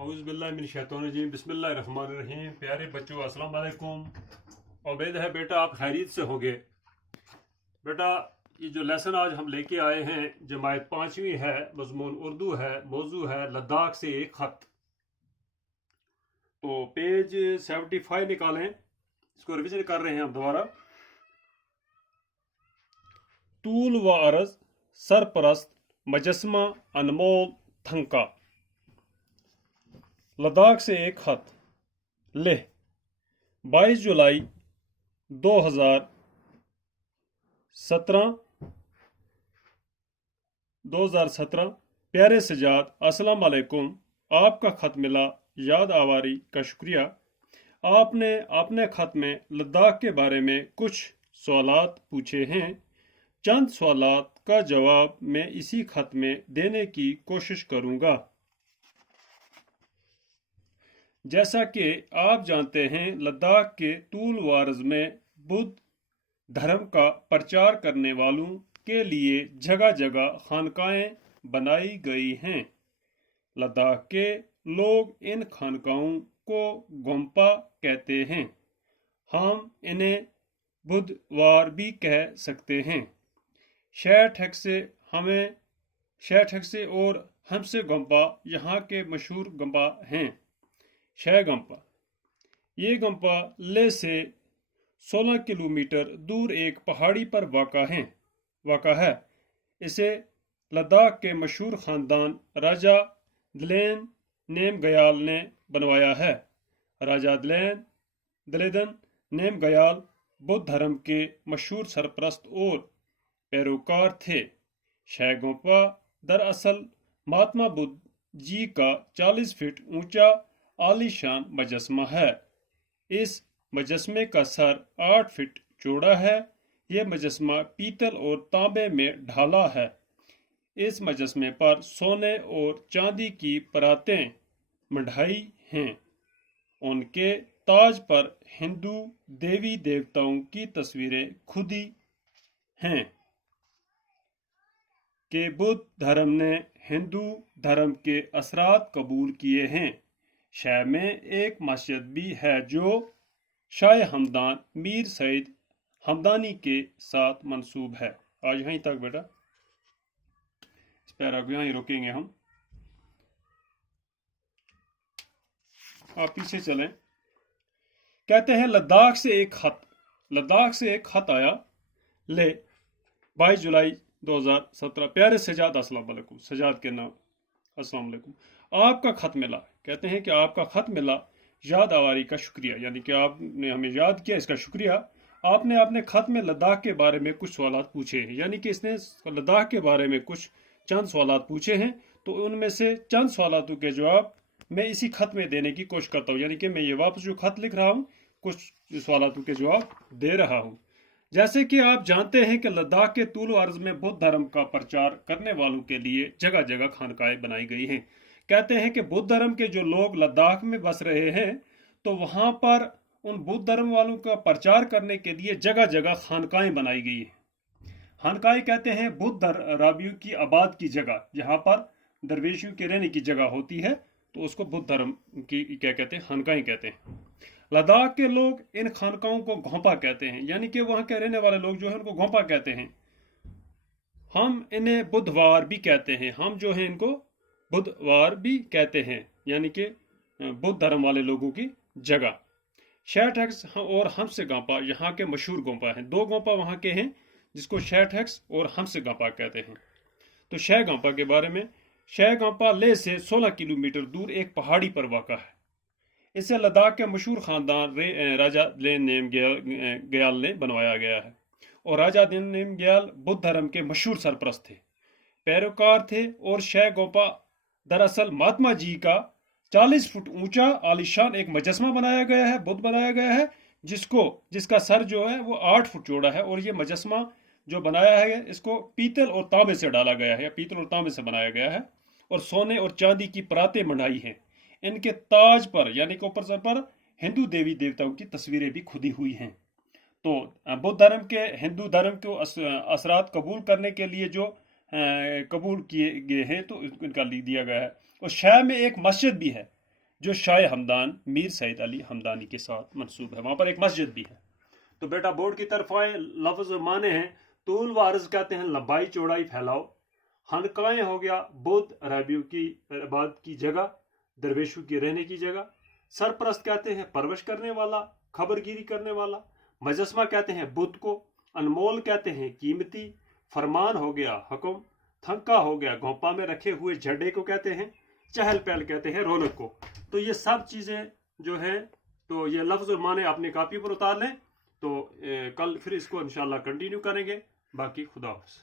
औज़ुबिल्लाहिमिनश्शैतानिर्रजीम बिस्मिल्लाहिर्रहमानिर्रहीम। प्यारे बच्चों अस्सलाम वालेकुम। उम्मीद है बेटा आप खैरियत से होंगे। बेटा ये जो लेसन आज हम लेके आए हैं जमात 5वीं है, मज़मून उर्दू है, मौजू है लद्दाख से एक खत। तो पेज 75 निकालें, इसको रिविजन कर रहे हैं हम दोबारा। तूल व अर्ज़ सरपरस्त मजस्मा अनमोल थंका। लद्दाख से एक खत। लेह 22 जुलाई 2017 प्यारे सजाद अस्सलाम वालेकुम। आपका खत मिला, याद आवारी का शुक्रिया। आपने अपने खत में लद्दाख के बारे में कुछ सवालात पूछे हैं। चंद सवालात का जवाब मैं इसी खत में देने की कोशिश करूंगा। जैसा कि आप जानते हैं, लद्दाख के तूल व अर्ज़ में बुद्ध धर्म का प्रचार करने वालों के लिए जगह जगह खानकाएं बनाई गई हैं। लद्दाख के लोग इन खानकाओं को गोम्पा कहते हैं। हम इन्हें बुद्धवार भी कह सकते हैं। शैठक्से और हमसे गोम्पा यहाँ के मशहूर गंपा हैं। शह गंपा, ये गंपा लेह से 16 किलोमीटर दूर एक पहाड़ी पर वाक़ा है। इसे लद्दाख के मशहूर ख़ानदान राजा दलेन नेमगयाल ने बनवाया है। राजा दलेदन नेमगयाल बुद्ध धर्म के मशहूर सरपरस्त और पैरोकार थे। शह गोम्पा दरअसल महात्मा बुद्ध जी का 40 फीट ऊंचा आलीशान मजस्मा है। इस मजस्मे का सर 8 फीट चौड़ा है। यह मजस्मा पीतल और तांबे में ढाला है। इस मजस्मे पर सोने और चांदी की परातें मढ़ाई हैं। उनके ताज पर हिंदू देवी देवताओं की तस्वीरें खुदी हैं कि बुद्ध धर्म ने हिंदू धर्म के असरात कबूल किए हैं। शहर में एक मस्जिद भी है जो शाह हमदान मीर सईद हमदानी के साथ मंसूब है। आज यहीं तक बेटा, इस पैरा को यहीं रोकेंगे हम। आप पीछे चलें। कहते हैं लद्दाख से एक खत आया। ले 22 जुलाई 2017 प्यारे सजाद अस्सलाम वालेकुम। सजाद के नाम अस्सलाम वालेकुम। आपका खत मिला। कहते हैं कि आपका खत मिला, याद आवारी का शुक्रिया, यानी कि आपने हमें याद किया, इसका शुक्रिया। आपने अपने खत में लद्दाख के बारे में कुछ सवालात पूछे हैं, यानी कि इसने लद्दाख के बारे में कुछ चंद सवालात पूछे हैं। तो उनमें से चंद सवालातों के जवाब मैं इसी खत में देने की कोशिश करता हूँ, यानी कि मैं ये वापस जो खत लिख रहा हूँ कुछ सवालातों के जवाब दे रहा हूँ। जैसे कि आप जानते हैं कि लद्दाख के तूल अर्ज़ में बुद्ध धर्म का प्रचार करने वालों के लिए जगह जगह खानकाएं बनाई गई हैं। कहते हैं कि बुद्ध धर्म के जो लोग लद्दाख में बस रहे हैं, तो वहां पर उन बुद्ध धर्म वालों का प्रचार करने के लिए जगह जगह खानकाएं बनाई गई हैं। खानकाएं कहते हैं बुद्ध राबियों की आबाद की जगह, जहां पर दरवेशियों के रहने की जगह होती है, तो उसको बुद्ध धर्म की क्या कहते हैं, खानकाएं कहते हैं। लद्दाख के लोग इन खानकाओं को घोंपा कहते हैं, यानी कि वहां के रहने वाले लोग जो है उनको घोंपा कहते हैं। हम इन्हें बुद्धवार भी कहते हैं। हम जो है इनको बुद्धवार भी कहते हैं, यानी कि बुद्ध धर्म वाले लोगों की जगह। शैठक्स और हमसे गांपा यहाँ के मशहूर गोंपा हैं। 2 गोंपा वहाँ के हैं जिसको शैठक्स और हमसे गांपा कहते हैं। तो शह गांपा के बारे में, शह गांपा लेह से 16 किलोमीटर दूर एक पहाड़ी पर वाक़ा है। इसे लद्दाख के मशहूर ख़ानदान राजा दलेन नेमगयाल ने बनवाया गया है। और राजा दलेन नेमगयाल बुद्ध धर्म के मशहूर सरपरस्त थे, पैरोकार थे। और शह गोंपा दरअसल महात्मा जी का 40 फुट ऊंचा आलीशान एक मजस्मा बनाया गया है, बुद्ध बनाया गया है, जिसका सर जो है वो 8 फुट चौड़ा है। और ये मजस्मा जो बनाया है इसको पीतल और तांबे से डाला गया है, या पीतल और तांबे से बनाया गया है। और सोने और चांदी की परातें मढ़ाई हैं। इनके ताज पर, यानी कि ऊपर सर पर, हिंदू देवी देवताओं की तस्वीरें भी खुदी हुई हैं। तो बुद्ध धर्म के हिंदू धर्म को असरात कबूल करने के लिए जो कबूल किए गए हैं, तो इनका लिख दिया गया है। और शहर में एक मस्जिद भी है جو شاہ ہمدان میر سعید علی ہمدانی کے ساتھ منسوب ہے. وہاں پر ایک مسجد بھی ہے. تو بیٹا بورڈ کی طرف آئے. لفظ معنی ہیں طول و عرض کہتے ہیں لمبائی چوڑائی پھیلاؤ. خانقاہیں ہو گیا بدھ عربیوں کی عبادت کی جگہ، درویشوں کی رہنے کی جگہ. سرپرست کہتے ہیں پرورش کرنے والا، خبر گیری کرنے والا. مجسمہ کہتے ہیں بدھ کو. انمول کہتے ہیں قیمتی. فرمان ہو گیا حکم. تھنکا ہو گیا گھونپا میں رکھے ہوئے جھنڈے کو کہتے ہیں. چہل پہل کہتے ہیں رونق کو. تو یہ سب چیزیں جو ہیں تو یہ لفظ معنی اپنی کاپی پر اتار لیں. تو کل پھر اس کو انشاءاللہ کنٹینیو کریں گے. باقی خدا حافظ.